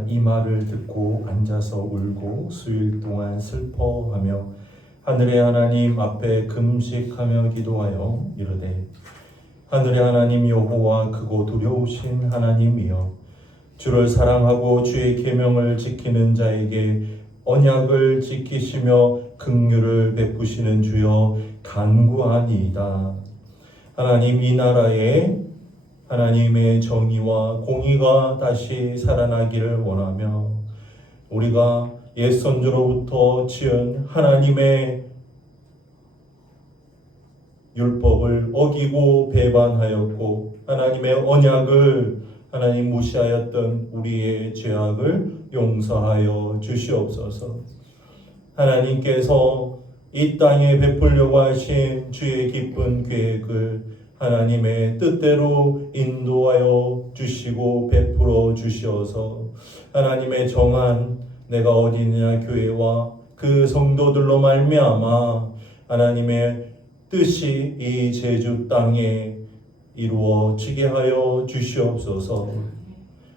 난 이 말을 듣고 앉아서 울고 수일 동안 슬퍼하며 하늘의 하나님 앞에 금식하며 기도하여 이르되 하늘의 하나님 여호와 크고 두려우신 하나님이여 주를 사랑하고 주의 계명을 지키는 자에게 언약을 지키시며 긍휼을 베푸시는 주여 간구하니이다. 하나님, 이 나라에 하나님의 정의와 공의가 다시 살아나기를 원하며 우리가 옛 선조로부터 지은 하나님의 율법을 어기고 배반하였고 하나님의 언약을 하나님 무시하였던 우리의 죄악을 용서하여 주시옵소서. 하나님께서 이 땅에 베풀려고 하신 주의 기쁜 계획을 하나님의 뜻대로 인도하여 주시고 베풀어 주시어서 하나님의 정한 내가 어디냐 교회와 그 성도들로 말미암아 하나님의 뜻이 이 제주 땅에 이루어지게 하여 주시옵소서.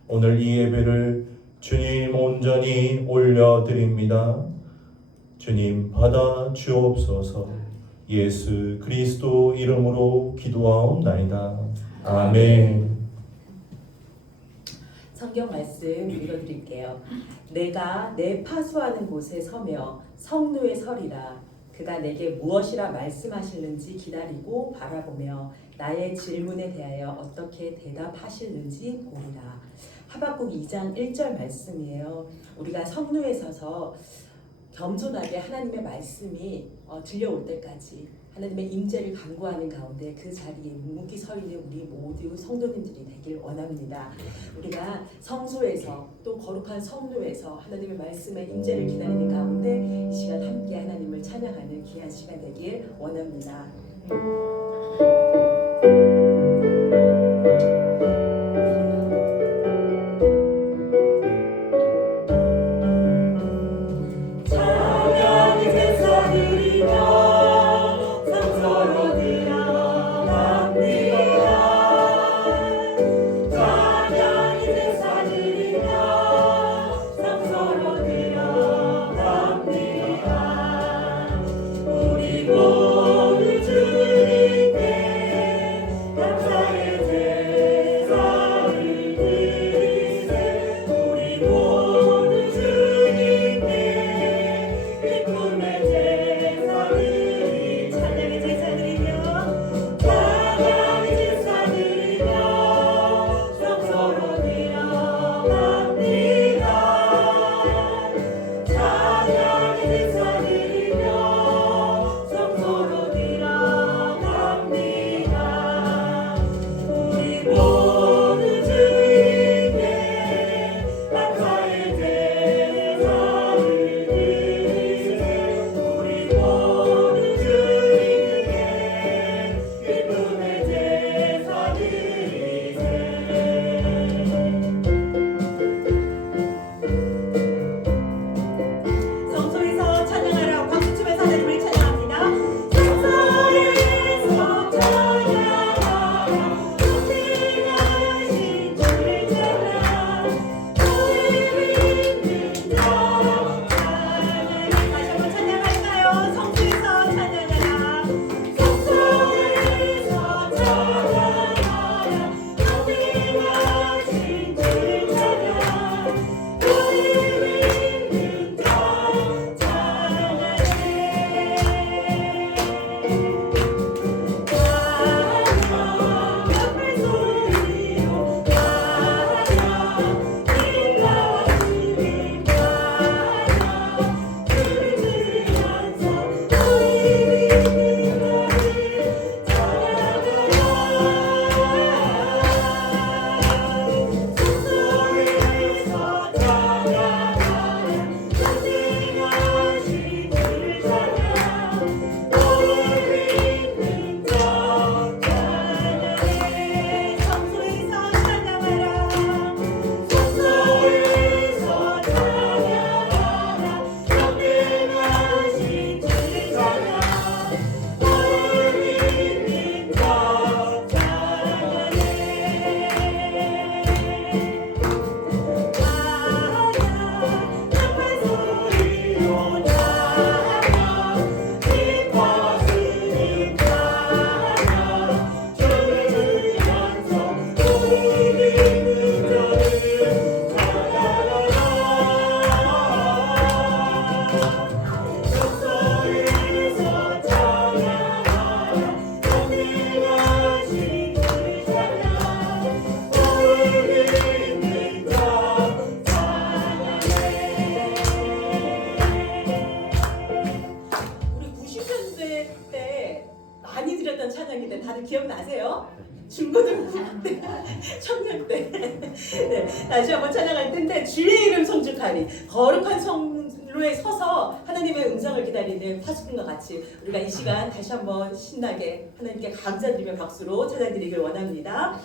오늘 이 예배를 주님 온전히 올려드립니다. 주님 받아 주옵소서. 예수 그리스도 이름으로 기도하옵나이다. 아멘. 성경 말씀 읽어드릴게요. 내가 내 파수하는 곳에 서며 성루에 서리라. 그가 내게 무엇이라 말씀하실는지 기다리고 바라보며 나의 질문에 대하여 어떻게 대답하실는지 보리라. 하박국 2장 1절 말씀이에요. 우리가 성루에 서서 겸손하게 하나님의 말씀이 들려올 때까지 하나님의 임재를 간구하는 가운데 그 자리에 묵묵히 서 있는 우리 모두 성도님들이 되길 원합니다. 우리가 성소에서 또 거룩한 성루에서 하나님의 말씀의 임재를 기다리는 가운데 이 시간 함께 하나님을 찬양하는 귀한 시간 되길 원합니다. 우리 모두 주님께 다들 기억나세요? 중고등부 때, 청년 때. 네, 다시 한번 찬양할 텐데 주의 이름 송축하리. 거룩한 성로에 서서 하나님의 음성을 기다리는 파수꾼과 같이 우리가 이 시간 다시 한번 신나게 하나님께 감사드리며 박수로 찬양드리길 원합니다.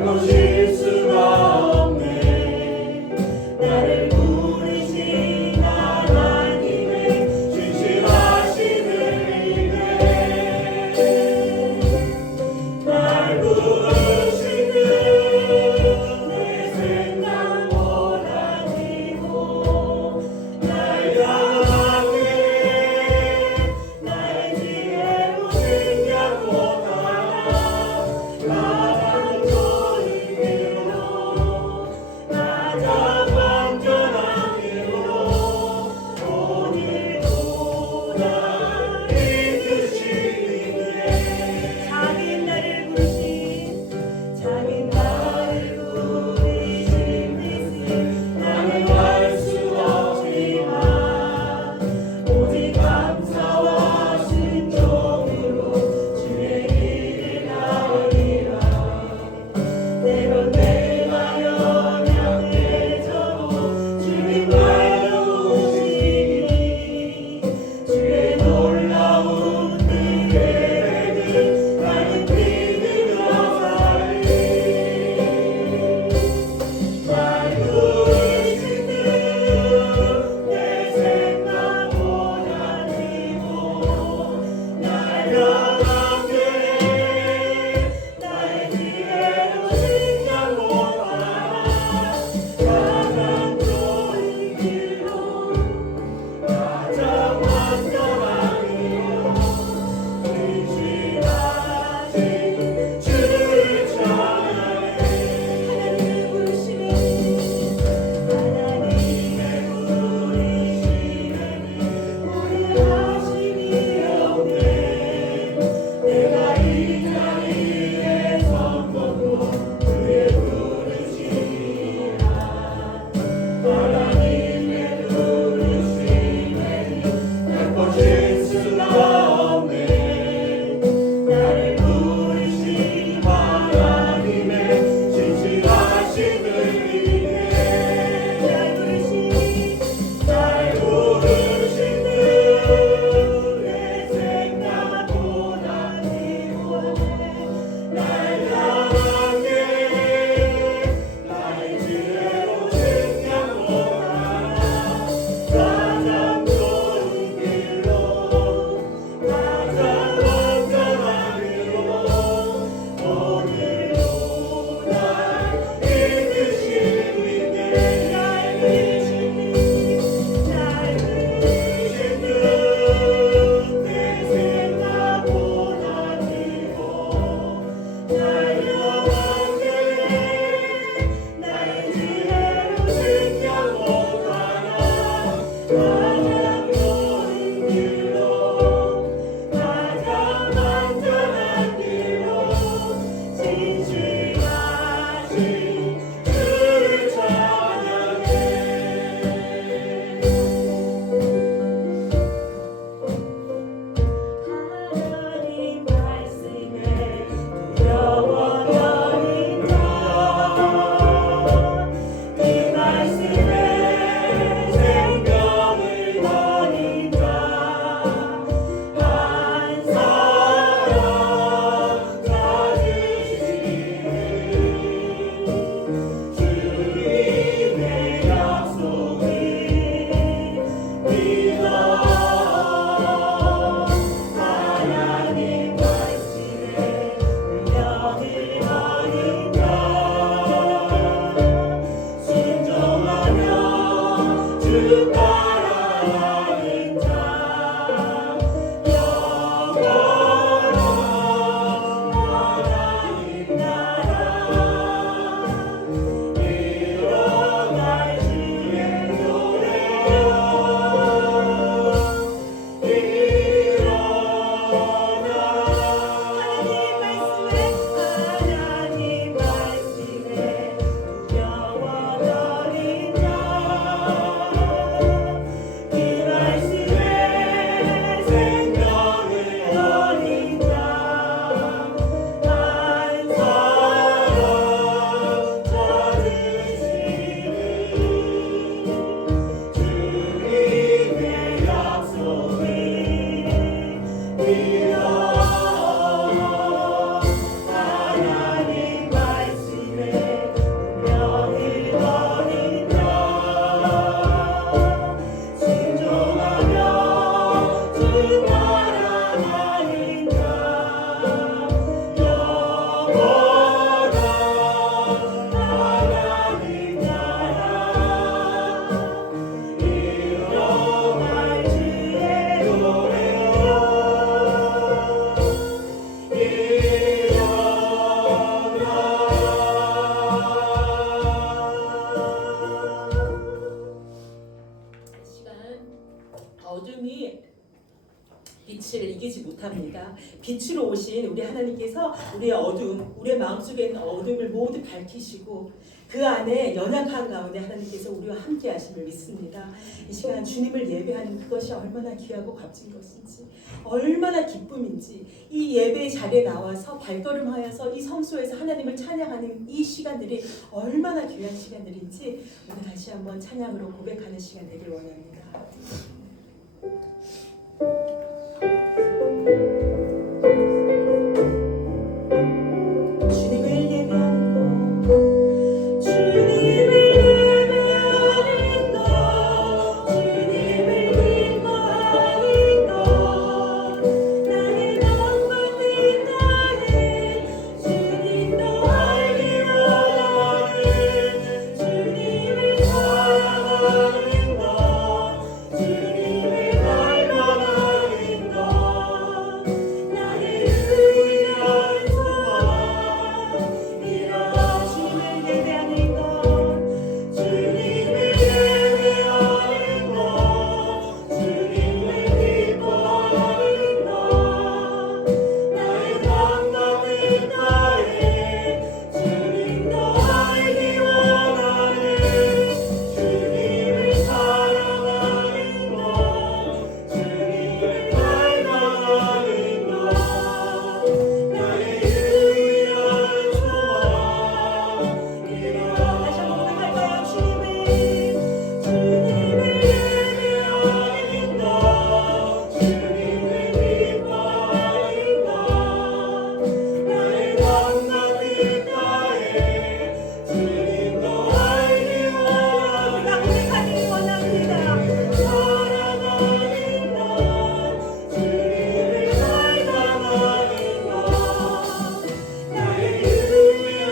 보실 수가 이기지 못합니다. 빛으로 오신 우리 하나님께서 우리의 어둠, 우리의 마음속에 있는 어둠을 모두 밝히시고 그 안에 연약한 가운데 하나님께서 우리와 함께 하심을 믿습니다. 이 시간 주님을 예배하는 그것이 얼마나 귀하고 값진 것인지, 얼마나 기쁨인지, 이 예배의 자리에 나와서 발걸음하여서 이 성소에서 하나님을 찬양하는 이 시간들이 얼마나 귀한 시간들인지 오늘 다시 한번 찬양으로 고백하는 시간 되길 원합니다. 주님을 예배하는 것, 주님을 예배하는 것, 주님을 기뻐하는 것, 나의 영광을 다해 주님도 알기 원하네. 주님을 사랑하는 것, 주님을 갈망하는 것, 나의 유일한 소망. 이라 주님을 예배하는 것, 주님을 예배하는 것, 주님을 기뻐하는 것, 나의 영광을 다해 주님도 알기 원하네. 주님을 사랑하는 것, 주님을 갈망하는 것, 나의 유일한 소망이라. 다시 한번 고백할까요? 주님을 예배하는 것, 주님을 기뻐하는 것, 나의 영광을 다해 주님도 알기 원하네. 고백하기 원합니다. 사랑하는 것, 주님을 갈망하는 것, 나의 유일한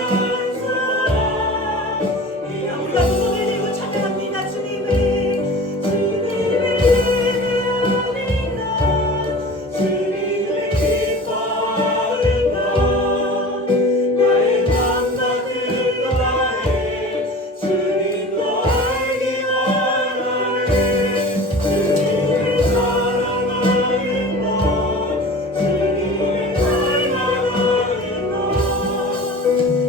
소망이라. 우리가 두 손을 들고 찬양합니다. 주님을 예배하는 것, 주님을 기뻐하는 것, 나의 영광을 다해 주님도 알기 원하네. 주님을 사랑하는 것, 주님을 갈망하는 것,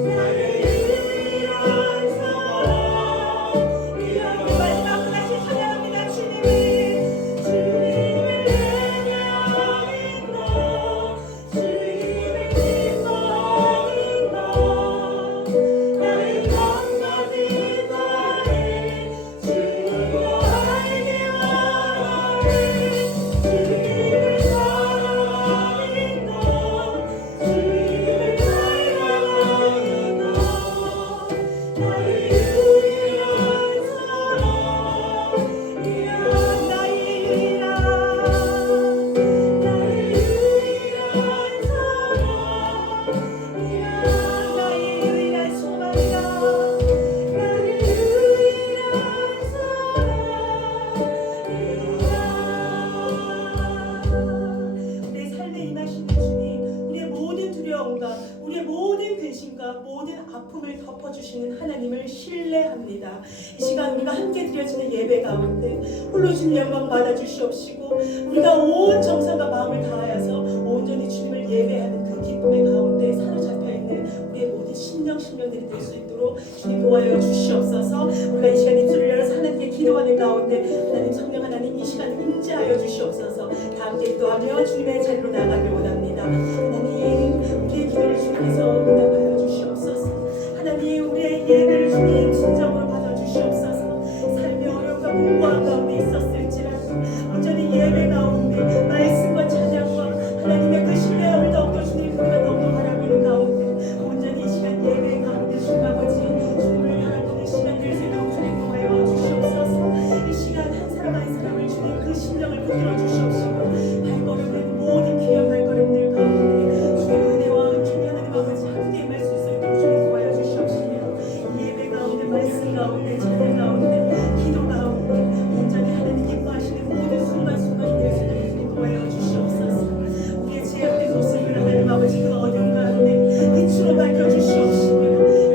나의 유일한 소망이라. 우리 마지막으로 다시 찬양합니다. 주님을 예배하는 것, 주님을 기뻐하는 것, 나의 영광을 다해 주님도 알기 원하네. 주님을 사랑하는 것, 주님을 갈망하는 것, 나의 유일한 소망이라. 나의 유일한 소망이라. 나의 유일한 소망이라. 나의 유일한 소망이라. 내 삶에 임하시는 주님, 우리의 모든 두려움과 우리의 모든 근심과 모든 아픔을 덮어주시는 하나님을 신뢰합니다. 이 시간 우리가 함께 드려지는 예배 가운데 홀로 주님 영광 받아주시옵시고 우리가 온 정성과 마음을 다하여서 온전히 주님을 예배하는 그 기쁨의 가운데 사로잡혀 있는 우리의 모든 심령들이 될 수 있도록 주님 도와여 주시옵소서. 우리가 이 시간 입술을 열어서 하나님께 기도하는 가운데 하나님 성령 하나님 이 시간 임재하여 주시옵소서. 다 함께 기도하며 주님의 자리로 나가길 원합니다. 하나님 우리의 기도를 주님께서 응답하여 주시옵소서. 하나님 우리의 예배를 주님 진정으로 받아주시옵소서. 삶의 어려움과 공고한 가운데 있었을지라도 온전히 예배 가운데 말씀과 찬양과 하나님의 그 신뢰함을 더욱더 주님 우리가 더욱더 바라보는 가운데 온전히 이 시간 예배 가운데 주님 아버지 주님을 바라보는 시간 될 수 있도록 주님 도와여 주시옵소서. 이 시간 한 사람 한 사람을 주님 그 심령을 붙들어 주시옵시고 발걸음은 모든 귀한 발걸음들 가운데 주의 은혜와 은총이 하나님 아버지 함께 임할 수 있도록 주님 도와여 주시옵시며 예배 가운데 말씀 가운데 찬양 가운데 기도 가운데 온전히 하나님 기뻐하시는 모든 순간순간이 될 수 있도록 주님 도와여 주시옵소서. 우리의 죄악된 모습을 하나님 아버지 그 어둠 가운데 빛으로 밝혀주시옵시며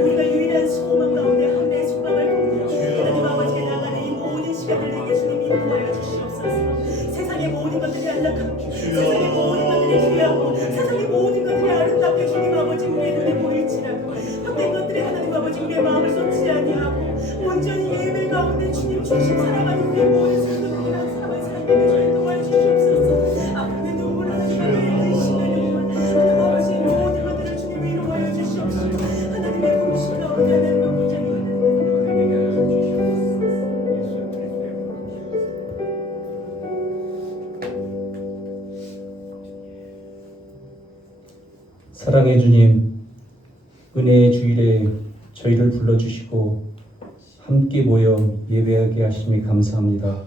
우리가 유일한 소망 가운데 하나님의 소망을 품고 하나님 아버지께 나가는 이 모든 시간을 내게 주님 인도하여 주시옵소서. 세상의 모든 것들이 안락함 세상의 모든 온전히 예배 가운데 주님 주신 사랑하는 우리의 모든 성도들이랑 사랑을 사랑하게 저희 도와 주시옵소서. 아픔의 눈물 하나님 앞에 의심의 눈물 하나님 아버지 모든 것들을 주님 위로하여 주시옵소서. 하나님의 부르심 가운데 하나님의 온전히 사랑의 주님, 은혜의 주일에 저희를 불러주시고 함께 모여 예배하게 하심에 감사합니다.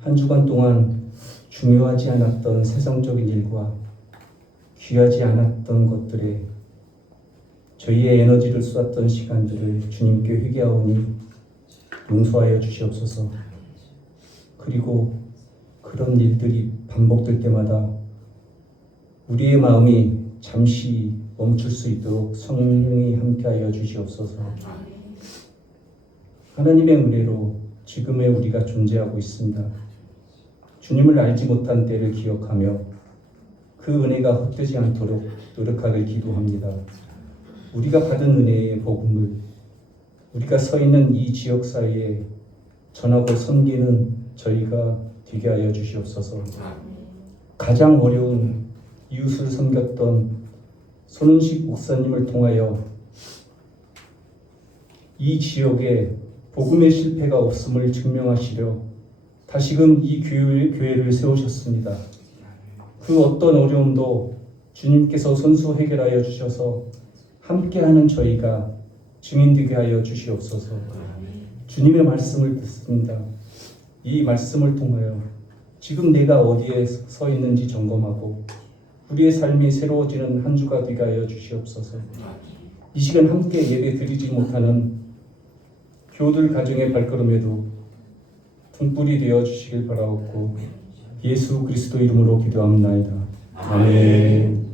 한 주간 동안 중요하지 않았던 세상적인 일과 귀하지 않았던 것들에 저희의 에너지를 쏟았던 시간들을 주님께 회개하오니 용서하여 주시옵소서. 그리고 그런 일들이 반복될 때마다 우리의 마음이 잠시 멈출 수 있도록 성령이 함께하여 주시옵소서. 하나님의 은혜로 지금의 우리가 존재하고 있습니다. 주님을 알지 못한 때를 기억하며 그 은혜가 헛되지 않도록 노력하길 기도합니다. 우리가 받은 은혜의 복음을 우리가 서 있는 이 지역사회에 전하고 섬기는 저희가 되게 하여 주시옵소서. 가장 어려운 이웃을 섬겼던 손은식 목사님을 통하여 이 지역에 복음의 실패가 없음을 증명하시려 다시금 이 교회를 세우셨습니다. 그 어떤 어려움도 주님께서 손수 해결하여 주셔서 함께하는 저희가 증인되게 하여 주시옵소서. 주님의 말씀을 듣습니다. 이 말씀을 통하여 지금 내가 어디에 서 있는지 점검하고 우리의 삶이 새로워지는 한 주가 되게 하여 주시옵소서. 이 시간 함께 예배 드리지 못하는 교우들 가정의 발걸음에도 등불이 되어 주시길 바라옵고 예수 그리스도 이름으로 기도합나이다. 아멘.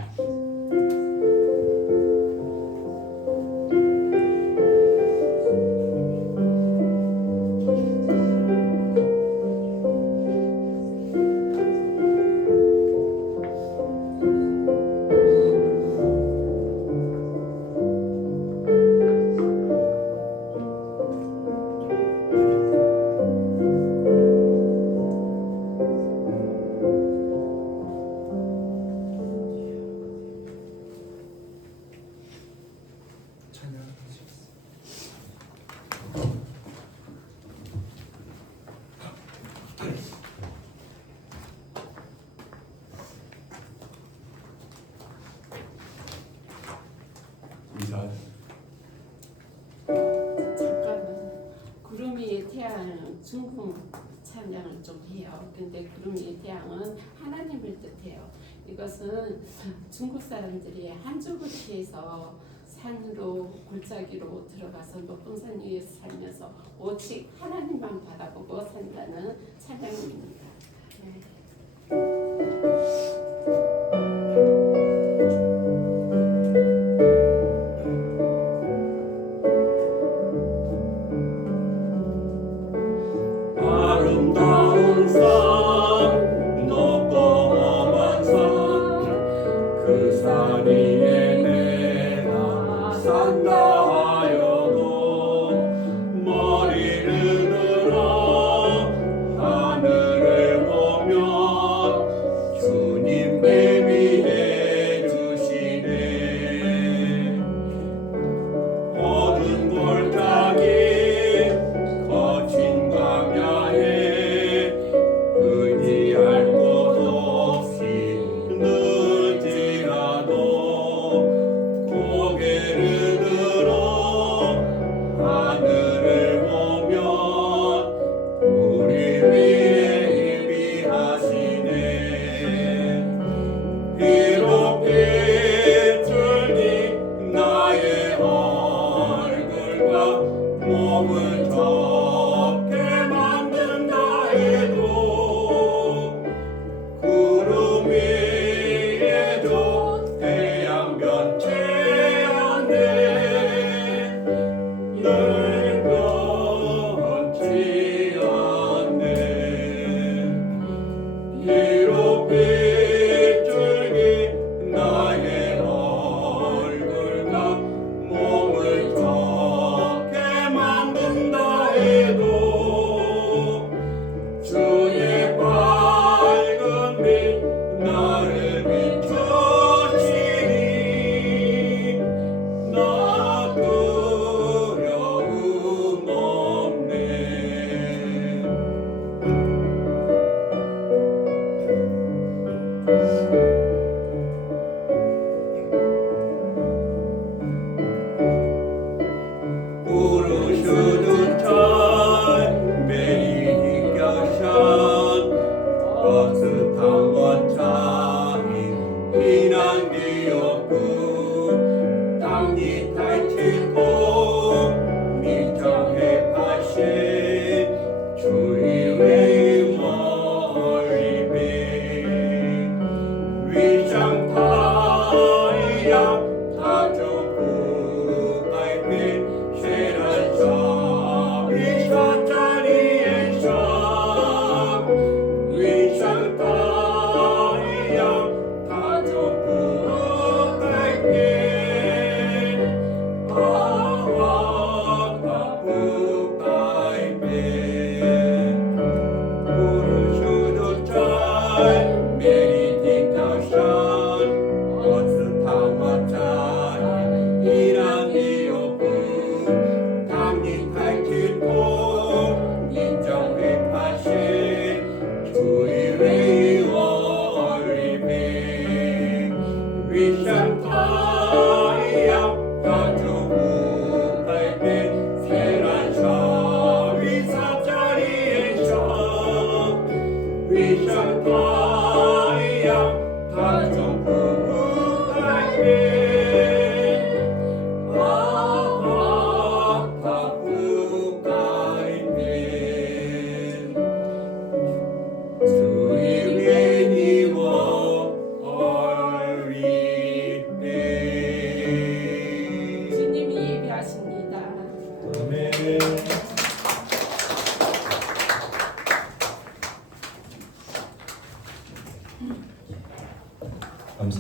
잠깐만. 구름 위의 태양 중국 찬양을 좀 해요. 근데 구름 위의 태양은 하나님을 뜻해요. 이것은 중국 사람들이 한주부시에서 산으로 골짜기로 들어가서 높은 산 위에서 살면서 오직 하나님만 바라보고 산다는 찬양입니다. 네. 아름다운 산 높고 험한 산 그 산 위에 내가 산다 하여도 머리를 들어 하늘을 보면 주님 예비해 주시네. 모든 골짜기 거친 광야에 의지할 곳 없이 늦지라도 고개를 들어 하늘을 보면 우리 위에 예비하시네. 비록 비틀니 나의 얼굴과 몸을 좁게 만든다 해도 구름 위에도 태양 변치 않네. 늘 변치 않네. 비록 비틀기 나의 얼굴과 몸을 좁게 만든다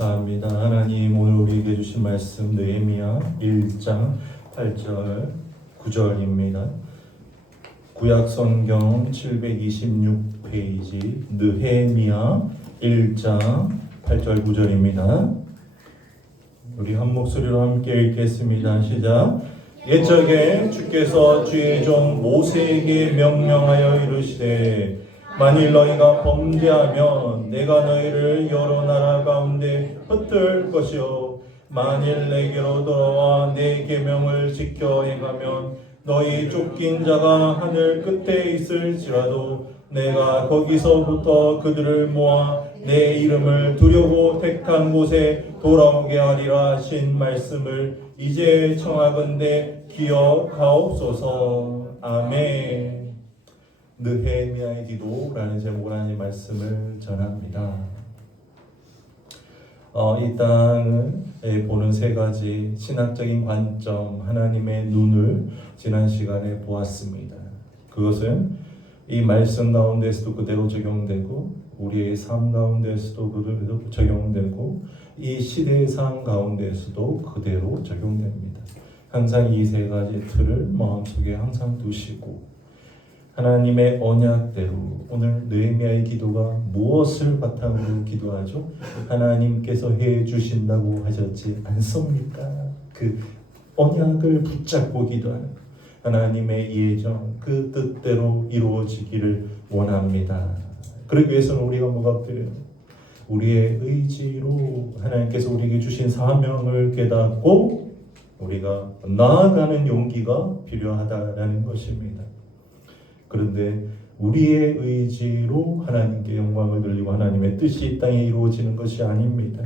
감사합니다. 하나님 오늘 우리에게 주신 말씀 느헤미야 1장 8절 9절입니다. 구약 성경 726페이지 느헤미야 1장 8절 9절입니다. 우리 한 목소리로 함께 읽겠습니다. 시작. 옛적에 주께서 주의 종 모세에게 명령하여 이르시되 만일 너희가 범죄하면 내가 너희를 여러 나라 가운데 흩을 것이요 만일 내게로 돌아와 내 계명을 지켜 행하면 너희 쫓긴 자가 하늘 끝에 있을지라도 내가 거기서부터 그들을 모아 내 이름을 두려고 택한 곳에 돌아오게 하리라 하신 말씀을 이제 청하건대 기억하옵소서. 아멘. 느헤미야의 기도라는 제목으로 하나님 말씀을 전합니다. 이 땅을 보는 세 가지 신학적인 관점, 하나님의 눈을 지난 시간에 보았습니다. 그것은 이 말씀 가운데서도 그대로 적용되고 우리의 삶 가운데서도 그대로 적용되고 이 시대의 삶 가운데서도 그대로 적용됩니다. 항상 이 세 가지 틀을 마음속에 항상 두시고 하나님의 언약대로 오늘 느헤미야의 기도가 무엇을 바탕으로 기도하죠? 하나님께서 해 주신다고 하셨지 않습니까? 그 언약을 붙잡고 기도하는 하나님의 예정 그 뜻대로 이루어지기를 원합니다. 그러기 위해서는 우리가 뭐가 필요해요? 우리의 의지로 하나님께서 우리에게 주신 사명을 깨닫고 우리가 나아가는 용기가 필요하다라는 것입니다. 그런데 우리의 의지로 하나님께 영광을 돌리고 하나님의 뜻이 이 땅에 이루어지는 것이 아닙니다.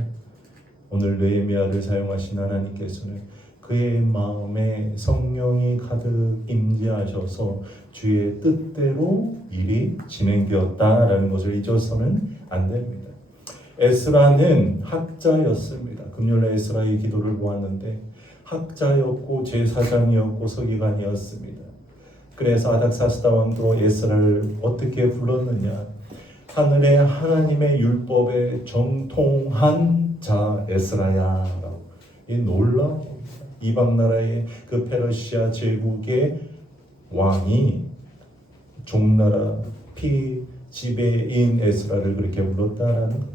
오늘 느헤미야를 사용하신 하나님께서는 그의 마음에 성령이 가득 임재하셔서 주의 뜻대로 일이 진행되었다라는 것을 잊어서는 안 됩니다. 에스라는 학자였습니다. 금요일에 에스라의 기도를 보았는데 학자였고 제사장이었고 서기관이었습니다. 그래서 아닥사스다 왕도 에스라를 어떻게 불렀느냐? 하늘의 하나님의 율법에 정통한 자 에스라야라고. 이 놀라운 이방 나라의 그 페르시아 제국의 왕이 종나라 피지배인 에스라를 그렇게 불렀다라는 것.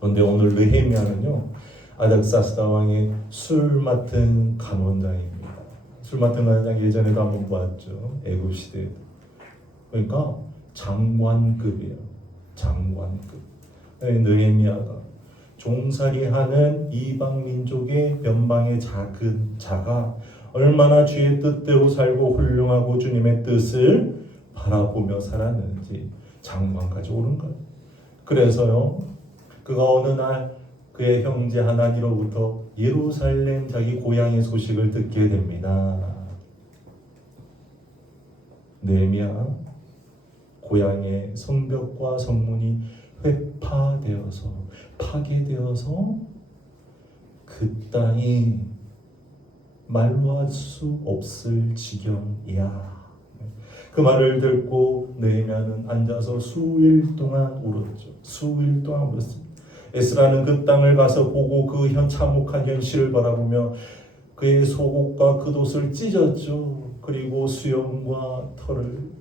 그런데 오늘 느헤미야는요 아닥사스다 왕의 술 맡은 간원장입니다. 술 맡은 간원장 예전에도 한번 보았죠. 애굽 시대에도. 그러니까 장관급이에요. 장관급. 느헤미야가 종살이하는 이방 민족의 변방의 작은 자가 얼마나 주의 뜻대로 살고 훌륭하고 주님의 뜻을 바라보며 살았는지 장관까지 오른 거예요. 그래서요 그가 어느 날 그의 형제 하나니로부터 예루살렘 자기 고향의 소식을 듣게 됩니다. 느헤미야 고향의 성벽과 성문이 회파되어서 파괴되어서 그 땅이 말로 할 수 없을 지경이야. 그 말을 듣고 느헤미야는 앉아서 수일 동안 울었죠. 수일 동안 울었습니다. 에스라는 그 땅을 가서 보고 그 참혹한 현실을 바라보며 그의 속옷과 겉옷을 찢었죠. 그리고 수염과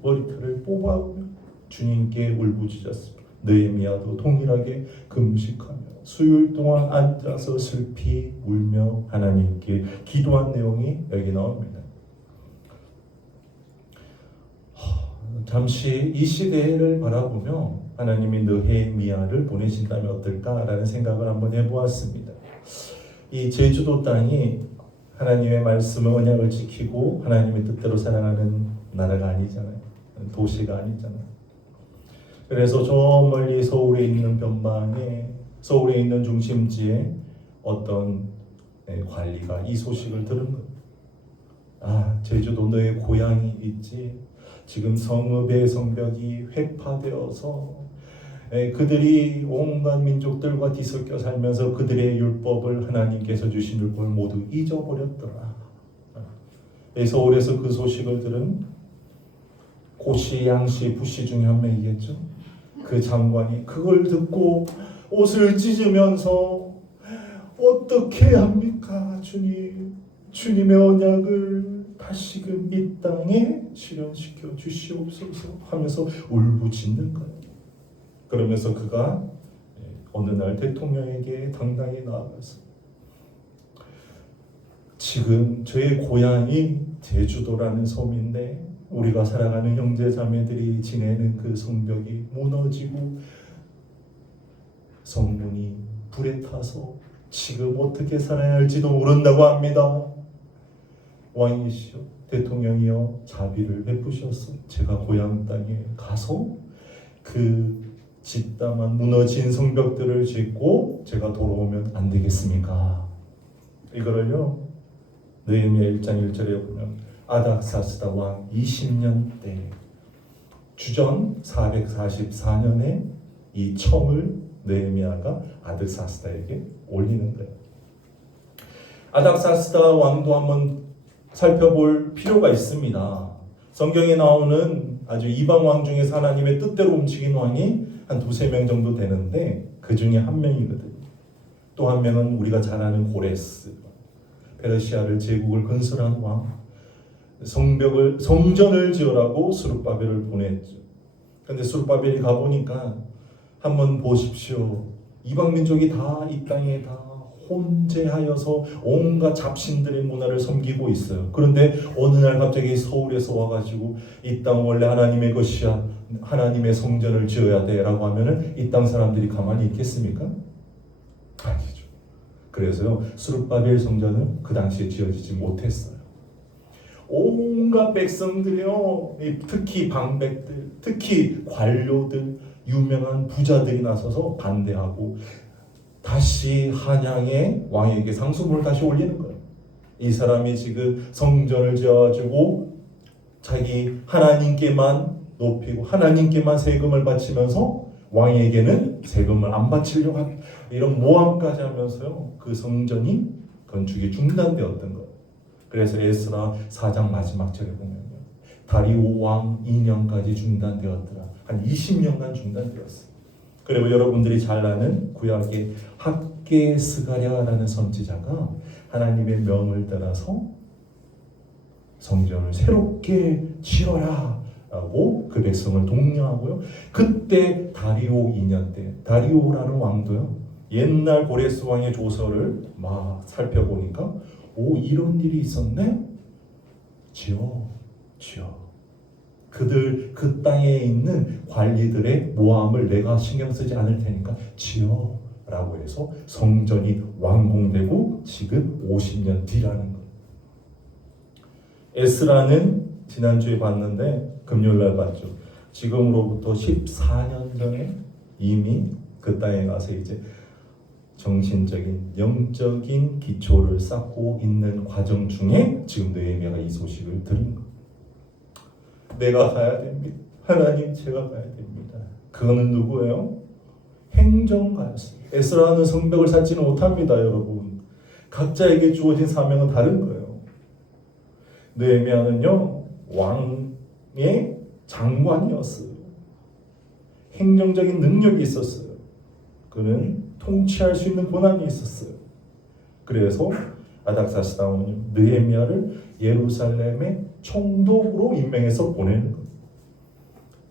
머리털을 뽑아오며 주님께 울부짖었습니다. 느헤미야도 동일하게 금식하며 수요일 동안 앉아서 슬피 울며 하나님께 기도한 내용이 여기 나옵니다. 잠시 이 시대를 바라보며 하나님이 느헤미야를 보내신다면 어떨까라는 생각을 한번 해보았습니다. 이 제주도 땅이 하나님의 말씀을 언약을 지키고 하나님의 뜻대로 살아가는 나라가 아니잖아요. 도시가 아니잖아요. 그래서 저 멀리 서울에 있는 변방에 서울에 있는 중심지에 어떤 관리가 이 소식을 들은 거예요. 아, 제주도 너의 고향이 있지. 지금 성읍의 성벽이 회파되어서 그들이 온갖 민족들과 뒤섞여 살면서 그들의 율법을 하나님께서 주신 율법을 모두 잊어버렸더라. 서울에서 그 소식을 들은 고씨, 양씨, 부씨 중에 한 명이겠죠. 그 장관이 그걸 듣고 옷을 찢으면서 어떻게 해야 합니까, 주님? 주님의 언약을 다시금 이 땅에 실현시켜 주시옵소서 하면서 울부짖는 거예요. 그러면서 그가 어느 날 대통령에게 당당히 나아가서 지금 저의 고향이 제주도라는 섬인데 우리가 살아가는 형제 자매들이 지내는 그 성벽이 무너지고 성문이 불에 타서 지금 어떻게 살아야 할지도 모른다고 합니다. 왕이시여, 대통령이여, 자비를 베푸셔서 제가 고향 땅에 가서 그 짓다만 무너진 성벽들을 짓고 제가 돌아오면 안 되겠습니까? 이거를요, 느헤미야 1장 1절에 보면 아닥사스다 왕 20년 때 주전 444년에 이 청을 느헤미야가 아닥사스다에게 올리는 거예요. 아닥사스다 왕도 한번 살펴볼 필요가 있습니다. 성경에 나오는 아주 이방 왕 중에서 하나님의 뜻대로 움직인 왕이 한 두세 명 정도 되는데 그 중에 한 명이거든요. 또 한 명은 우리가 잘 아는 고레스, 페르시아를 제국을 건설한 왕, 성전을 지으라고 수르바벨을 보냈죠. 그런데 수르바벨이 가보니까 한번 보십시오. 이방 민족이 다 이 땅에 다 혼재하여서 온갖 잡신들의 문화를 섬기고 있어요. 그런데 어느 날 갑자기 서울에서 와가지고 이 땅 원래 하나님의 것이야, 하나님의 성전을 지어야 돼라고 하면은 이 땅 사람들이 가만히 있겠습니까? 아니죠. 그래서요, 수르바벨 성전은 그 당시에 지어지지 못했어요. 온갖 백성들이요, 특히 방백들, 특히 관료들, 유명한 부자들이 나서서 반대하고 다시 한양의 왕에게 상소문을 다시 올리는 거예요. 이 사람이 지금 성전을 지어가지고 자기 하나님께만 높이고 하나님께만 세금을 바치면서 왕에게는 세금을 안 바치려고 하는 이런 모함까지 하면서요, 그 성전이 건축이 중단되었던 거예요. 그래서 에스라 4장 마지막 절에 보면요, 다리오 왕 2년까지 중단되었더라. 한 20년간 중단되었어요. 그리고 여러분들이 잘 아는 구약의 학개스가랴라는 선지자가 하나님의 명을 따라서 성전을 새롭게 지어라 라고 그 백성을 독려하고요. 그때 다리오 2년 때, 다리오라는 왕도요, 옛날 고레스 왕의 조서를 막 살펴보니까 오, 이런 일이 있었네? 지어. 그들 그 땅에 있는 관리들의 모함을 내가 신경 쓰지 않을 테니까 지어 라고 해서 성전이 완공되고 지금 50년 뒤라는 거예요. 에스라는 지난주에 봤는데 금요일날 봤죠. 지금으로부터 14년 전에 이미 그 땅에 가서 이제 정신적인 영적인 기초를 쌓고 있는 과정 중에 지금 느헤미야가 이 소식을 들은 거예요. 내가 가야 됩니다. 하나님, 제가 가야 됩니다. 그거는 누구예요? 행정가였습니다. 에스라는 성벽을 쌓지는 못합니다, 여러분. 각자에게 주어진 사명은 다른 거예요. 느헤미야는요, 왕의 장관이었어요. 행정적인 능력이 있었어요. 그는 통치할 수 있는 권한이 있었어요. 그래서 아닥사스다 왕이 느헤미야를 예루살렘의 총독으로 임명해서 보내는 거예요.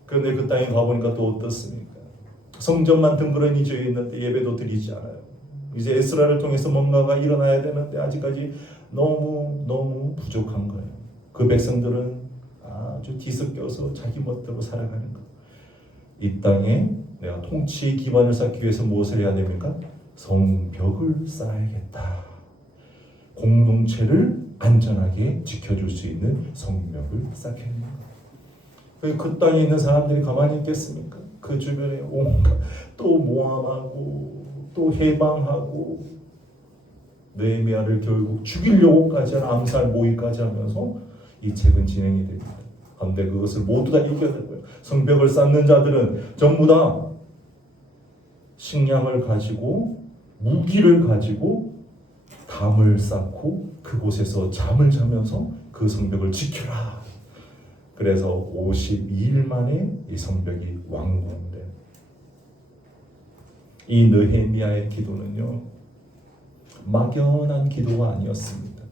그런데 그 땅에 가보니까 또 어떻습니까? 성전만 덩그러니 지어 있는데 예배도 드리지 않아요. 이제 에스라를 통해서 뭔가가 일어나야 되는데 아직까지 너무 부족한 거예요. 그 백성들은 아주 뒤섞여서 자기 멋대로 살아가는 거예요. 이 땅에 내가 통치의 기반을 쌓기 위해서 무엇을 해야 됩니까? 성벽을 쌓아야겠다. 공동체를 안전하게 지켜줄 수 있는 성벽을 쌓게 되는 거예요. 그 땅에 있는 사람들이 가만히 있겠습니까? 그 주변에 온갖 또 모함하고 또 해방하고 느헤미야를 결국 죽이려고까지 하는 암살 모의까지 하면서 이 책은 진행이 됩니다. 그런데 그것을 모두 다 이겨내고요. 성벽을 쌓는 자들은 전부 다 식량을 가지고 무기를 가지고 담을 쌓고 그곳에서 잠을 자면서 그 성벽을 지켜라. 그래서 52일 만에 이 성벽이 완공돼요. 이 느헤미야의 기도는요, 막연한 기도가 아니었습니다.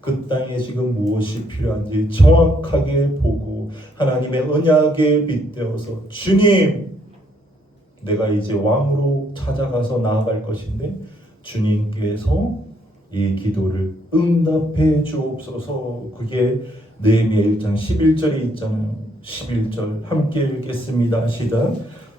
그 땅에 지금 무엇이 필요한지 정확하게 보고 하나님의 언약에 빗대어서 주님, 내가 이제 왕으로 찾아가서 나아갈 것인데 주님께서 이 기도를 응답해 주옵소서. 그게 느헤미야 1장 11절에 있잖아요. 11절 함께 읽겠습니다. 시작.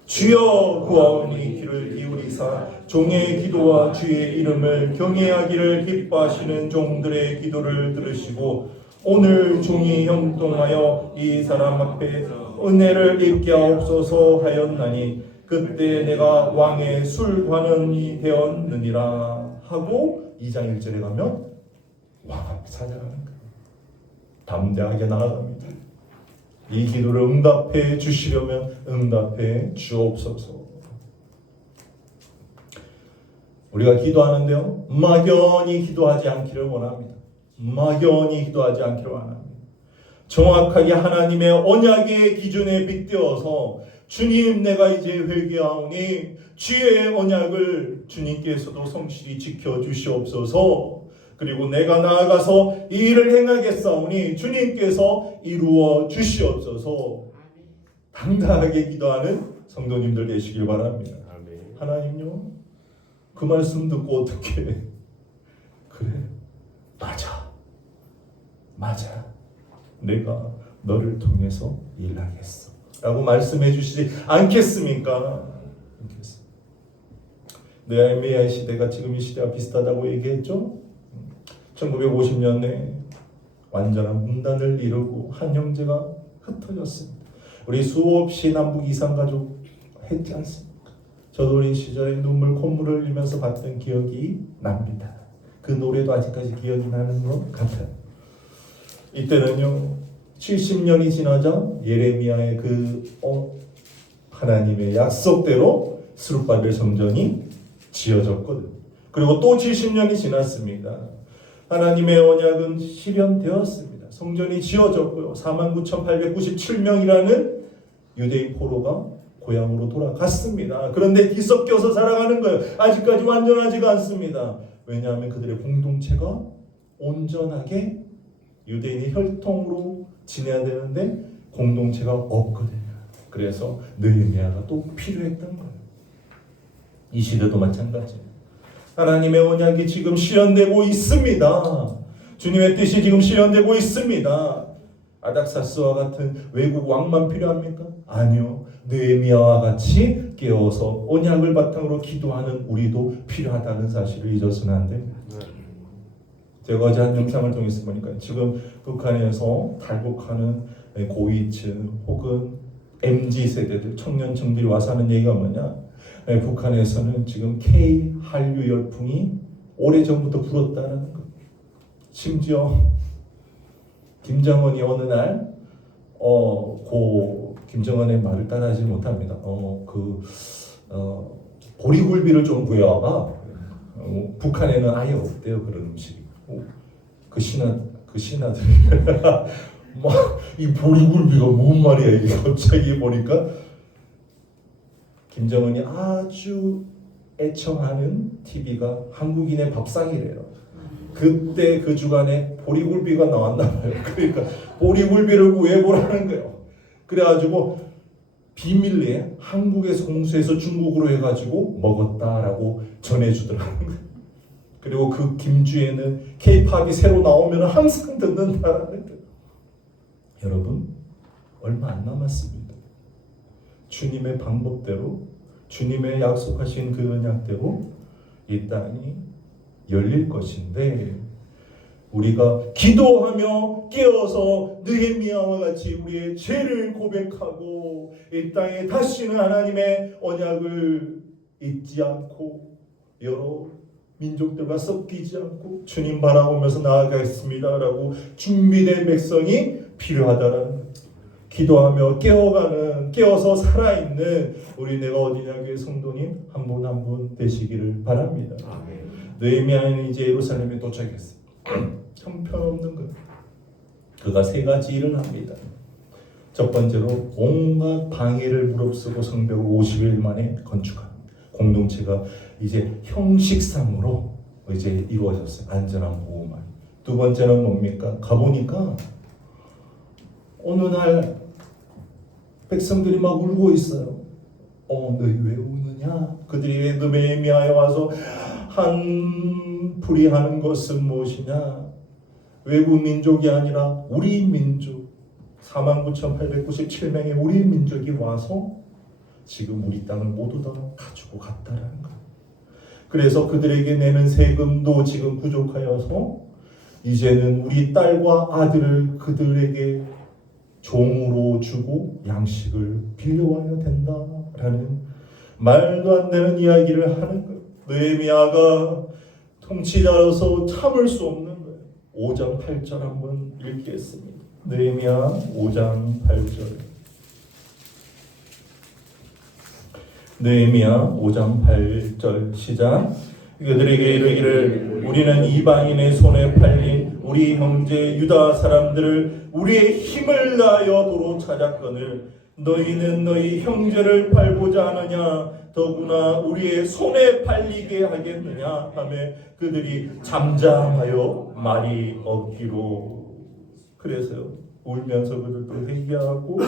주여 구하오니 귀를 기울이사 종의 기도와 주의 이름을 경외하기를 기뻐하시는 종들의 기도를 들으시고 오늘 종이 형통하여 이 사람 앞에 은혜를 입게 하옵소서 하였나니 그때 내가 왕의 술관원이 되었느니라 하고 2장 1절에 가면 왕 앞에 찾아가는 거예요. 담대하게 나아갑니다. 이 기도를 응답해 주시려면 응답해 주옵소서. 우리가 기도하는데요, 막연히 기도하지 않기를 원합니다. 막연히 기도하지 않기를 원합니다. 정확하게 하나님의 언약의 기준에 빗대어서 주님, 내가 이제 회개하오니 주의 언약을 주님께서도 성실히 지켜주시옵소서. 그리고 내가 나아가서 이 일을 행하겠사오니 주님께서 이루어 주시옵소서. 당당하게 기도하는 성도님들 되시길 바랍니다. 하나님요, 그 말씀 듣고 어떻게 그래, 맞아, 내가 너를 통해서 일하겠어 라고 말씀해 주시지 않겠습니까? 느헤미야의 시대가 지금 이 시대와 비슷하다고 얘기했죠. 1950년에 완전한 분단을 이루고 한 형제가 흩어졌습니다. 우리 수없이 남북 이산가족 했지 않습니까? 저도 어린 시절에 눈물 콧물을 흘리면서 봤던 기억이 납니다. 그 노래도 아직까지 기억이 나는 것 같아요. 이때는요, 70년이 지나자 예레미야의 하나님의 약속대로 스룹바벨 성전이 지어졌거든요. 그리고 또 70년이 지났습니다. 하나님의 언약은 실현되었습니다. 성전이 지어졌고요. 49,897명이라는 유대인 포로가 고향으로 돌아갔습니다. 그런데 뒤섞여서 살아가는 거예요. 아직까지 완전하지가 않습니다. 왜냐하면 그들의 공동체가 온전하게 유대인이 혈통으로 지내야 되는데 공동체가 없거든요. 그래서 느헤미야가 또 필요했던 거예요. 이 시대도 마찬가지예요. 하나님의 언약이 지금 실현되고 있습니다. 주님의 뜻이 지금 실현되고 있습니다. 아닥사스와 같은 외국 왕만 필요합니까? 아니요. 느헤미야와 같이 깨어서 언약을 바탕으로 기도하는 우리도 필요하다는 사실을 잊어서는 안 됩니다. 제가 어제 한 영상을 통해서 보니까 지금 북한에서 탈북하는 고위층 혹은 MZ세대들, 청년층들이 와서 하는 얘기가 뭐냐? 북한에서는 지금 K 한류 열풍이 오래전부터 불었다는 것. 심지어 김정은이 어느 날 고 김정은의 말을 따라하지 못합니다. 보리굴비를 좀 구해와봐. 북한에는 아예 없대요, 그런 음식이. 그 신하들이 막 이 보리굴비가 뭔 말이야 이게. 갑자기 보니까 김정은이 아주 애청하는 TV가 한국인의 밥상이래요. 그때 그 주간에 보리굴비가 나왔나 봐요. 그러니까 보리굴비를 구해보라는 거예요. 그래가지고 비밀리에 한국에서 공수해서 중국으로 해가지고 먹었다라고 전해주더라는 거예요. 그리고 그 김주에는 K-팝이 새로 나오면 항상 듣는다라는 거예요. 여러분, 얼마 안 남았습니다. 주님의 방법대로, 주님의 약속하신 그 언약대로 이 땅이 열릴 것인데, 우리가 기도하며 깨어서 느헤미야와 같이 우리의 죄를 고백하고 이 땅에 다시는 하나님의 언약을 잊지 않고 여러 민족들과 섞이지 않고 주님 바라보면서 나아가겠습니다라고 준비된 백성이 필요하다라는, 기도하며 깨어서 살아있는 우리 내가 어디냐 교회 성도님 한 분 한 분 되시기를 바랍니다. 느헤미야는 이제 예루살렘에 도착했습니다. 형편없는 것. 그가 세 가지 일을 합니다. 첫 번째로 온갖 방해를 무릅쓰고 성벽을 50일 만에 건축합니다. 공동체가 이제 형식상으로 이제 이루어졌어요. 안전한 보호망. 두 번째는 뭡니까? 가보니까 어느 날 백성들이 막 울고 있어요. 너희 왜 우느냐? 그들이 느헤미야에 와서 한풀이하는 것은 무엇이냐? 외국 민족이 아니라 우리 민족 49,897명의 우리 민족이 와서 지금 우리 땅을 모두 다 가지고 갔다라는 거예요. 그래서 그들에게 내는 세금도 지금 부족하여서 이제는 우리 딸과 아들을 그들에게 종으로 주고 양식을 빌려와야 된다라는 말도 안 되는 이야기를 하는 거예요. 느헤미야가 통치자로서 참을 수 없는 거예요. 5장 8절 한번 읽겠습니다. 느헤미야 5장 8절. 느헤미야 5장 8절 시작. 그들에게 이르기를 우리는 이방인의 손에 팔린 우리 형제 유다 사람들을 우리의 힘을 다하여 도로 찾았거늘 너희는 너희 형제를 팔고자 하느냐 더구나 우리의 손에 팔리게 하겠느냐 하며 그들이 잠잠하여 말이 없기로. 그래서요 울면서 그들도 회개하고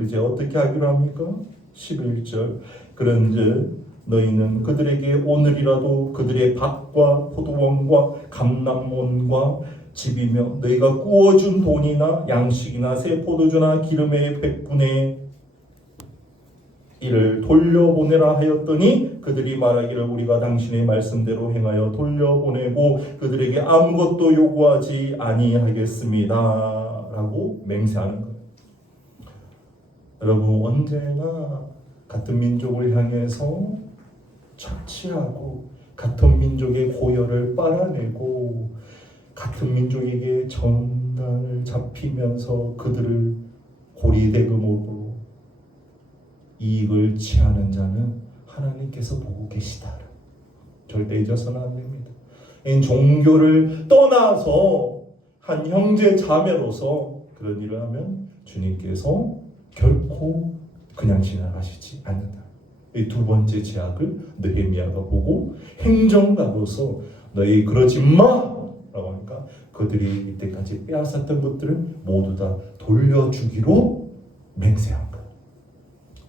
이제 어떻게 하기로 합니까? 11절. 그런즉 너희는 그들에게 오늘이라도 그들의 밭과 포도원과 감람원과 집이며 너희가 구워준 돈이나 양식이나 새 포도주나 기름의 100분의 1을 돌려보내라 하였더니 그들이 말하기를 우리가 당신의 말씀대로 행하여 돌려보내고 그들에게 아무것도 요구하지 아니하겠습니다 라고 맹세하는 거예요. 여러분 언제나 같은 민족을 향해서 착취하고 같은 민족의 고열을 빨아내고 같은 민족에게 전단을 잡히면서 그들을 고리대금으로 이익을 취하는 자는 하나님께서 보고 계시다. 절대 잊어서는 안 됩니다. 종교를 떠나서 한 형제 자매로서 그런 일을 하면 주님께서 결코 그냥 지나가시지 않는다. 이 두 번째 제약을 느헤미야가 보고 행정가로서 너희 그러지 마! 라고 하니까 그들이 이때까지 빼앗았던 것들을 모두 다 돌려주기로 맹세한 거예요.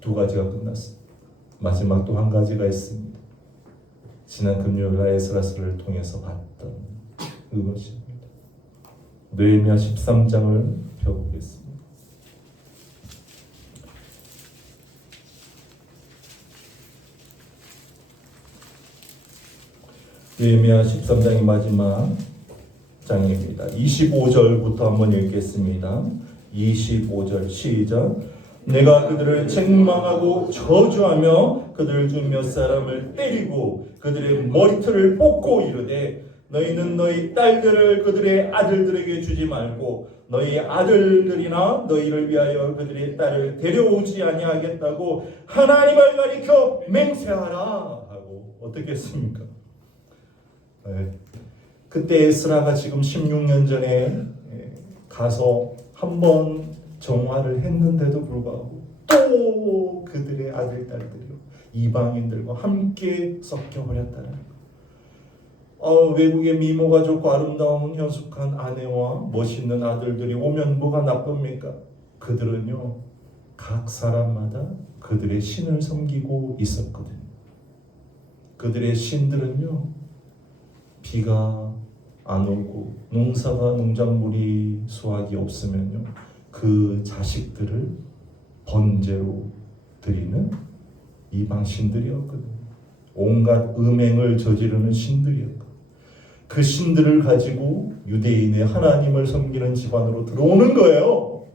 두 가지가 끝났습니다. 마지막 또 한 가지가 있습니다. 지난 금요일 에스라스를 통해서 봤던 그것입니다. 느헤미야 13장을 펴보겠습니다. 느헤미야 13장의 마지막 장입니다. 25절부터 한번 읽겠습니다. 25절 시작. 내가 그들을 책망하고 저주하며 그들 중 몇 사람을 때리고 그들의 머리털을 뽑고 이르되 너희는 너희 딸들을 그들의 아들들에게 주지 말고 너희 아들들이나 너희를 위하여 그들의 딸을 데려오지 아니하겠다고 하나님을 가리켜 맹세하라 하고 어떻게 했습니까? 그때 에스라가 지금 16년 전에 가서 한번 정화를 했는데도 불구하고 또 그들의 아들, 딸들이 이방인들과 함께 섞여버렸다는 거예요. 외국의 미모가 좋고 아름다운 현숙한 아내와 멋있는 아들들이 오면 뭐가 나쁩니까? 그들은요 각 사람마다 그들의 신을 섬기고 있었거든요. 그들의 신들은요 비가 안 오고 농작물이 수확이 없으면요 그 자식들을 번제로 드리는 이방 신들이었거든요. 온갖 음행을 저지르는 신들이었거든요. 그 신들을 가지고 유대인의 하나님을 섬기는 집안으로 들어오는 거예요.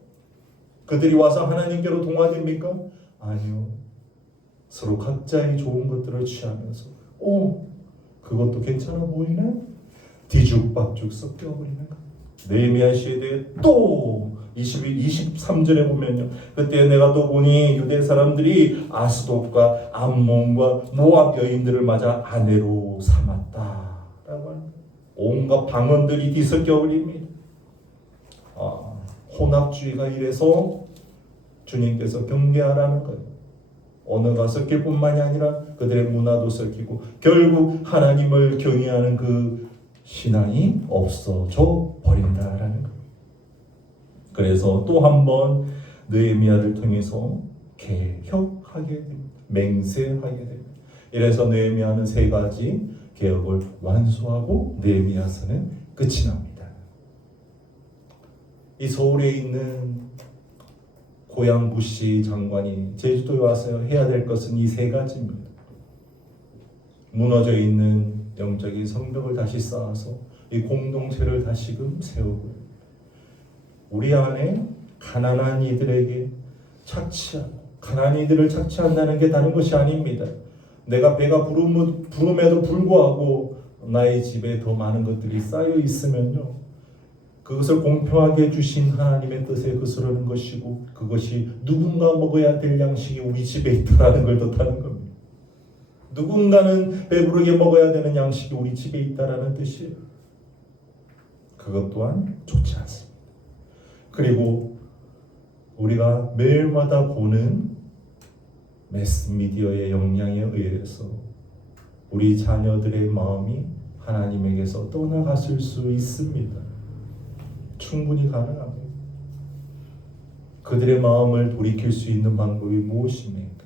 그들이 와서 하나님께로 동화됩니까? 아니요. 서로 각자의 좋은 것들을 취하면서 그것도 괜찮아 보이네? 뒤죽박죽 섞여버리는 거예요. 느헤미야 시대에 또 23절에 보면요. 그때 내가 또 보니 유대 사람들이 아스돗과 암몬과 모압 여인들을 맞아 아내로 삼았다. 라고 하는 거예요. 온갖 방언들이 뒤섞여버립니다. 혼합주의가 이래서 주님께서 경계하라는 거예요. 언어가 섞일 뿐만이 아니라 그들의 문화도 섞이고 결국 하나님을 경외하는 그 신앙이 없어져 버린다라는 거예요. 그래서 또 한 번 느헤미야를 통해서 개혁하게 됩니다. 맹세하게 됩니다. 이래서 느헤미야는 3가지 개혁을 완수하고 느헤미야서는 끝이 납니다. 이 서울에 있는 고향 부시 장관이 제주도에 와서 해야 될 것은 이 3가지입니다. 무너져 있는 영적인 성벽을 다시 쌓아서 이 공동체를 다시금 세우고 우리 안에 가난한 이들에게 착취하고 가난한 이들을 착취한다는 게 다른 것이 아닙니다. 내가 배가 부름에도 불구하고 나의 집에 더 많은 것들이 쌓여 있으면요, 그것을 공평하게 주신 하나님의 뜻에 거스르는 것이고 그것이 누군가 먹어야 될 양식이 우리 집에 있다는 걸 뜻하는 겁니다. 누군가는 배부르게 먹어야 되는 양식이 우리 집에 있다는 뜻이에요. 그것 또한 좋지 않습니다. 그리고 우리가 매일마다 보는 매스미디어의 영향에 의해서 우리 자녀들의 마음이 하나님에게서 떠나갔을 수 있습니다. 충분히 가능합니다. 그들의 마음을 돌이킬 수 있는 방법이 무엇입니까?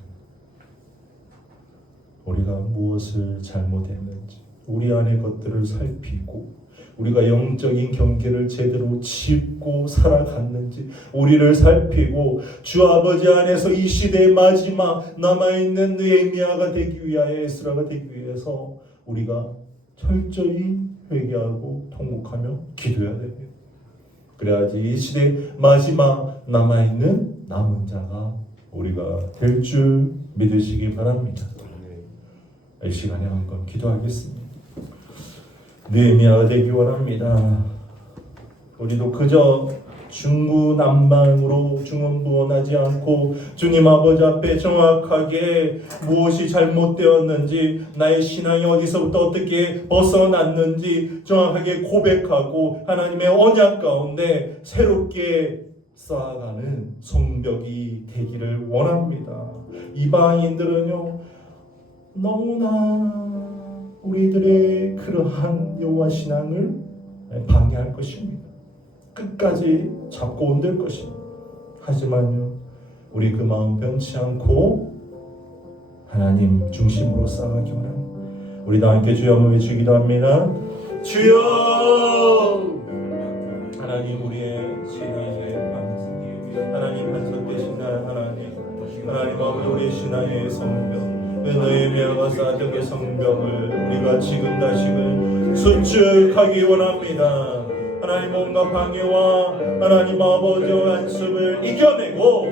우리가 무엇을 잘못했는지 우리 안의 것들을 살피고 우리가 영적인 경계를 제대로 짚고 살아갔는지 우리를 살피고 주 아버지 안에서 이 시대의 마지막 남아있는 느헤미야가 되기 위하여 에스라가 되기 위해서 우리가 철저히 회개하고 통곡하며 기도해야 됩니다. 그래야지 이 시대 마지막 남아있는 남은 자가 우리가 될 줄 믿으시기 바랍니다. 이 시간에 한번 기도하겠습니다. 느헤미야가 되기 원합니다. 우리도 그저 중구난방으로 중언부언하지 않고 주님 아버지 앞에 정확하게 무엇이 잘못되었는지 나의 신앙이 어디서부터 어떻게 벗어났는지 정확하게 고백하고 하나님의 언약 가운데 새롭게 쌓아가는 성벽이 되기를 원합니다. 이방인들은요 너무나 우리들의 그러한 여호와 신앙을 방해할 것입니다. 끝까지 잡고 온들 것입니다. 하지만요 우리 그 마음 변치 않고 하나님 중심으로 쌓아가기 원합니다. 우리 다 함께 주여 한번 외치기도 합니다. 주여! 하나님 우리의 신앙의 방승기 하나님 한석되신 날 하나님 아버지 우리의 신앙의 성벽 느헤미야가 쌓았던 그 성벽을 우리가 지금 다시금 수축하기 원합니다. 하나님 온갖 방해와 하나님 아버지의 안습을 이겨내고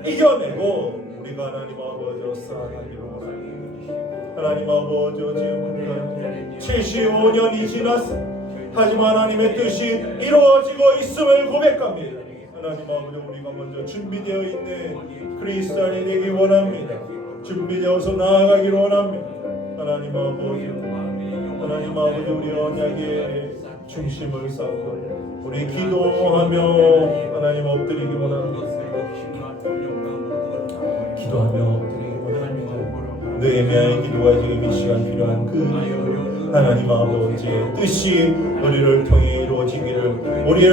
우리가 하나님 아버지와 쌓아가기를 원합니다. 하나님 아버지 지금 75년이 지났습니다. 하지만 하나님의 뜻이 이루어지고 있음을 고백합니다. 하나님 아버지 우리가 먼저 준비되어 있는 그리스도인이 되기 원합니다. 준비되어서 나아가기를 원합니다. 하나님 아버지 우리 언약의 중심을 쌓고 우리 기도하며 하나님 엎드리기 원합니다. 기도하며 엎드리기 원합니다. 느헤미야의 기도가 지금 이 시간 필요한 그 이유 하나님 아버지의 뜻이 우리를 통해 이루어지기를 우리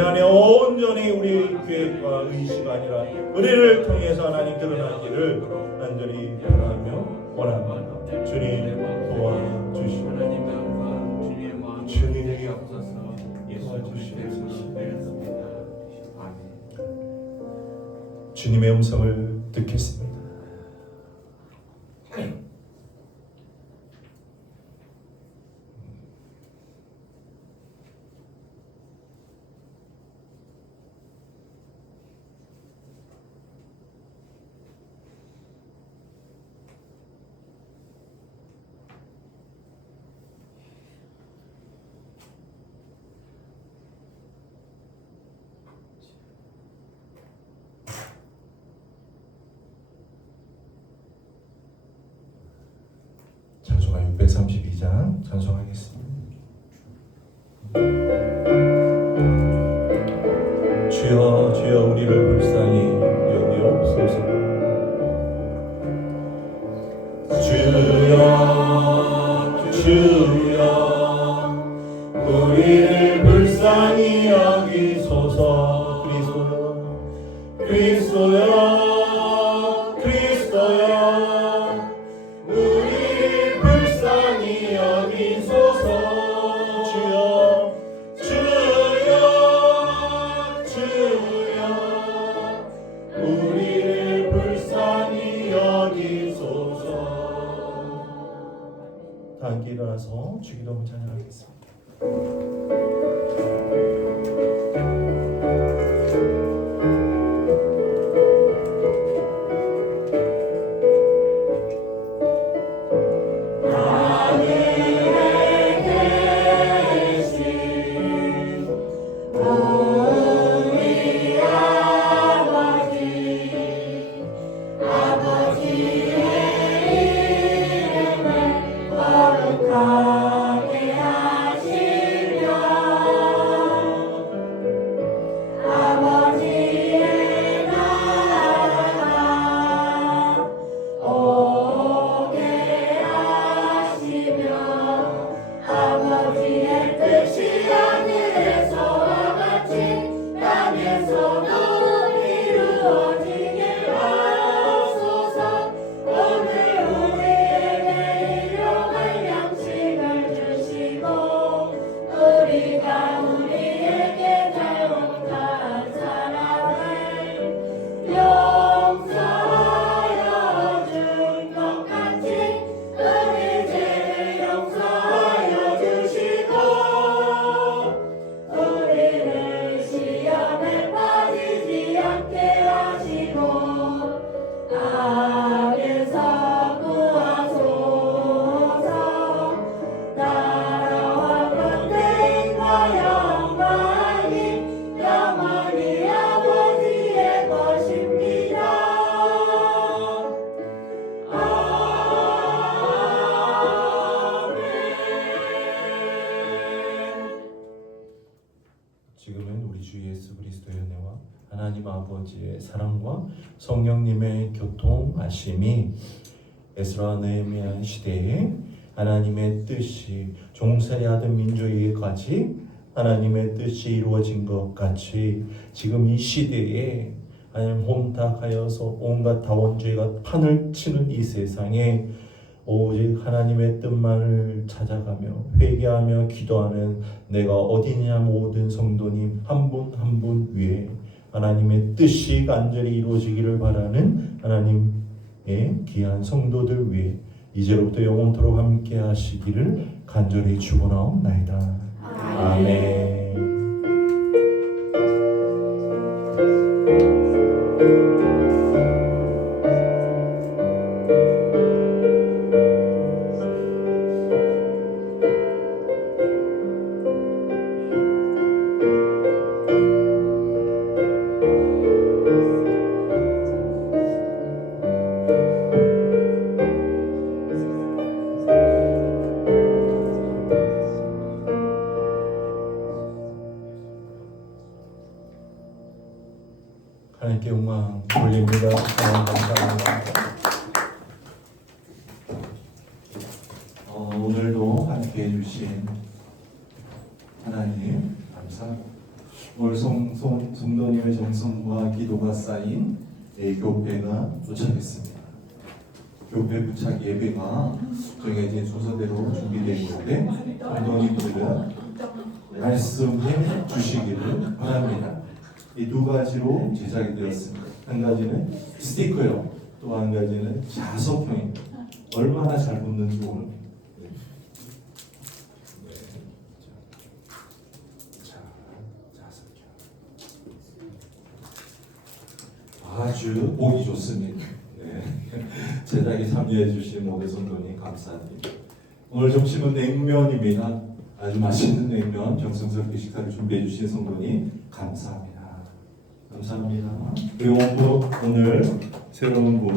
안에 온전히 우리의 계획과 의지가 아니라 우리를 통해서 하나님 드러나기를 간절히 바라며 원합니다. 주님 도와주시옵소서. 주님 주님의 음성을 듣겠습니다. 찬송가 632장 찬송하겠습니다. 주여 주여 우리를 불쌍히 여기옵소서. 아버지의 뜻이 하늘에서와 같이 땅에서도 이루어지게 하소서. 오늘 우리에게 일용할 양식을 주시고 우리가 우리에게 잘못한 사람을 용서하여 준 것 같이 우리 죄를 용서하여 주시고 우리를 시험에 빠지지 않게 하시고 악에서 구하소서. 나라와 권능과 영광이 영원히 아버지의 것입니다. 지금은 우리 주 예수 그리스도의 은혜와 하나님 아버지의 사랑과 성령님의 교통하심이 에스라 느헤미야 시대에 하나님의 뜻이 종살이하던 민족에게까지 하나님의 뜻이 이루어진 것 같이 지금 이 시대에 하나님 혼탁하여서 온갖 다원죄가 판을 치는 이 세상에 오직 하나님의 뜻만을 찾아가며 회개하며 기도하는 내가 어디냐 모든 성도님 한 분 한 분 위에 하나님의 뜻이 간절히 이루어지기를 바라는 하나님의 귀한 성도들 위해 이제로부터 영원토록 함께 하시기를 간절히 축원하옵나이다. 아멘. 하나님께 영광 돌립니다. 감사합니다. 오늘도 함께 해주신 하나님 감사합니다. 오늘 성도님의 정성과 기도가 쌓인 교배가 도착했습니다. 교배 부착 예배가 정해진 순서대로 준비되어 있는데 성도님들은 말씀해 주시기를 바랍니다. 이 두 가지로 제작이 되었습니다. 한 가지는 스티커요. 또 한 가지는 자석형입니다. 얼마나 잘 붙는지 오늘. 자, 자석형. 아주 보기 좋습니다. 네. 제작에 참여해 주신 모든 성도님 감사드립니다. 오늘 점심은 냉면입니다. 아주 맛있는 냉면 정성스럽게 식사를 준비해 주신 성도님 감사합니다. 감사합니다. 그리고 오늘 새로운 분